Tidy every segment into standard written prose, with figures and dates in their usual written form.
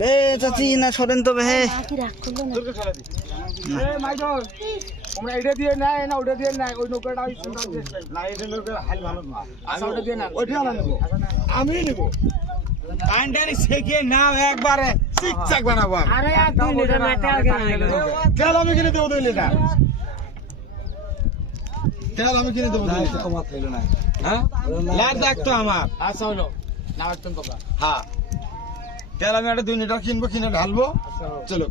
বে চাচি না সরেন তো বে আমরা এটা দিয়ে নাই না ওটা দিয়ে নাই ওই নৌকাটা না এটা নৌকা হাল ভালো না আচ্ছা ওটা দিয়ে না ওইটা না নেব আমি নেব কান্ডারি শেখে নাও একবারে চিকচাক বানাবো আরে আর 2 লিটার মেটা আগে না তেল আমি কিনে দেব 2 লিটার তেল আমি কিনে দেব 2 লিটার তোমার তেল নাই হ্যাঁ লাগ দেখতো আমার আচ্ছা হলো না একদম বাবা হ্যাঁ তেল আমি একটা 2 লিটার কিনবো কিনে ঢালবো চলো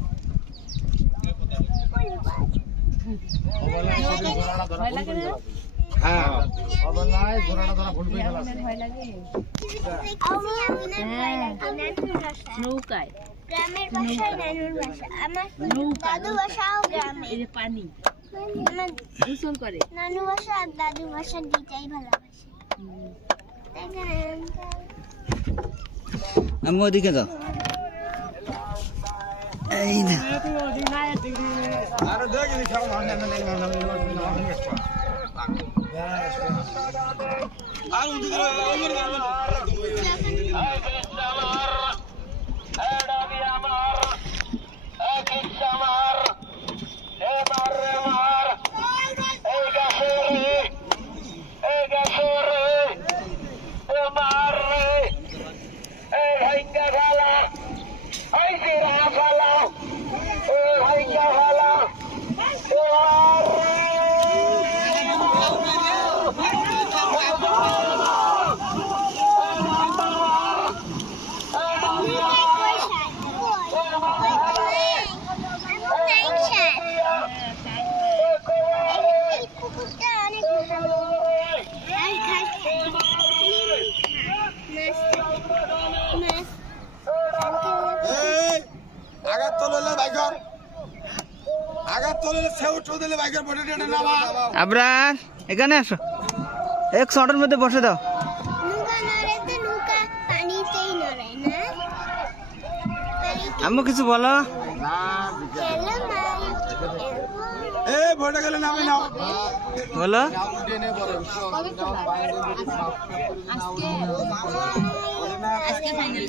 হ্যাঁ অবলাই ঘোড়াটা ধরা ভুল করে ফেলাছে ভয় লাগে নৌকায় গ্রামের ভাষায় নানুর ভাষা আমার দাদু ভাষাও গ্রামে এই যে পানি আমার দূষণ করে নানু ভাষা আর দাদু ভাষা দুটাই ভালোবাসে আমি ওদিকে যাও এই না আরে দেখি খাও আর উদিকে আবরার এখানে আসো এক শটের মধ্যে বসে দাও আম্মু কিছু বলো বলো আজকে ফাইনাল